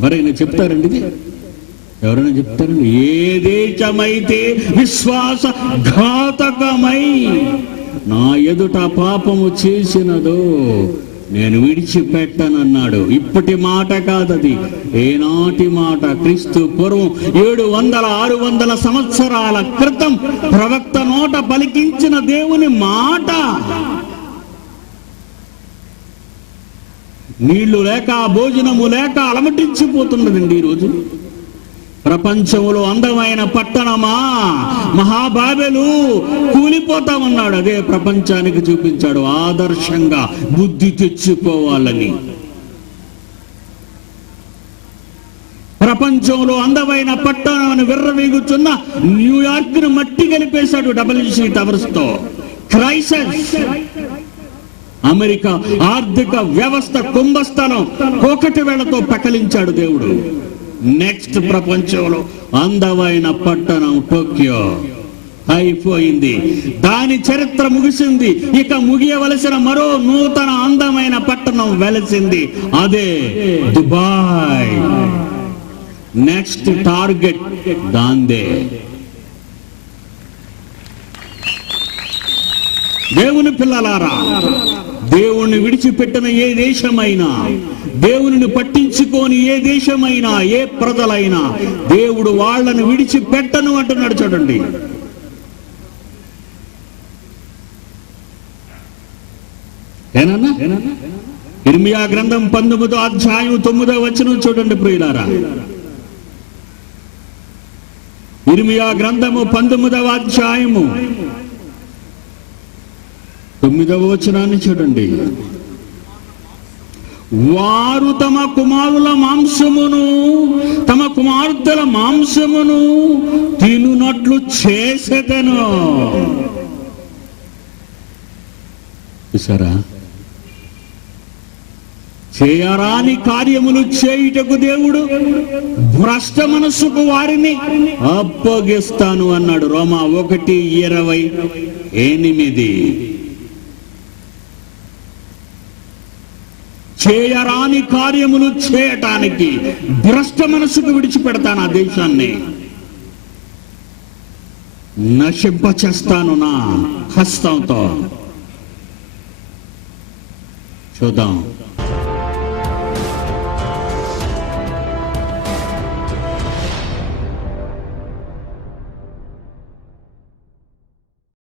ఎవరైనా చెప్తారండి ఇది? ఎవరైనా చెప్తారండి? ఏ దేశమైతే విశ్వాస ఘాతకమై నా ఎదుట పాపము చేసినదో నేను విడిచిపెట్టనన్నాడు. ఇప్పటి మాట కాదది, ఏనాటి మాట. క్రీస్తు పూర్వం 700-600 సంవత్సరాల క్రితం ప్రవక్త నోట పలికించిన దేవుని మాట. నీళ్లు లేక, భోజనము లేక అలమటించిపోతున్నదండి ఈరోజు. ప్రపంచంలో అందమైన పట్టణమా మహాబాబెలు కూలిపోతామన్నాడు. అదే ప్రపంచానికి చూపించాడు ఆదర్శంగా బుద్ధి తెచ్చుకోవాలని. ప్రపంచంలో అందమైన పట్టణాన్ని విర్రవీగుచున్న న్యూయార్క్ ను మట్టి కలిపేశాడు WC టవర్స్ తో. క్రైసిస్. అమెరికా ఆర్థిక వ్యవస్థ కుంభస్థలం ఒకటి వేళతో పకలించాడు దేవుడు. నెక్స్ట్ ప్రపంచంలో అందమైన పట్టణం టోక్యో అయిపోయింది. దాని చరిత్ర ముగిసింది. ఇక ముగియవలసిన మరో నూతన అందమైన పట్టణం వెలసింది. అదే దుబాయ్. నెక్స్ట్ టార్గెట్ దాందే. దేవుని పిల్లలారా, దేవుణ్ణి విడిచిపెట్టిన ఏ దేశమైనా, దేవుని పట్టించుకోని ఏ దేశమైనా, ఏ ప్రజలైనా దేవుడు వాళ్ళని విడిచిపెట్టను అంటున్నాడు. చూడండి, ఏనన్నా? ఇర్మియా గ్రంథం 19వ అధ్యాయం 9వ వచనం చూడండి ప్రియులారా. ఇర్మియా గ్రంథము 19వ అధ్యాయము 9వ వచనాన్ని చూడండి. వారు తమ కుమారుల మాంసమును, తమ కుమార్తెల మాంసమును తినునట్లు చేసేదను. చూసారా? చేయరాని కార్యములు చేయుటకు దేవుడు భ్రష్ట మనస్సుకు వారిని అప్పగిస్తాను అన్నాడు. రోమా 1:28. చేయరాని కార్యములు చేయటానికి భ్రష్ట మనసుకు విడిచిపెడతాను ఆ దేశాన్ని. నశింపచేస్తాను నా హస్తంతో. చూద్దాం.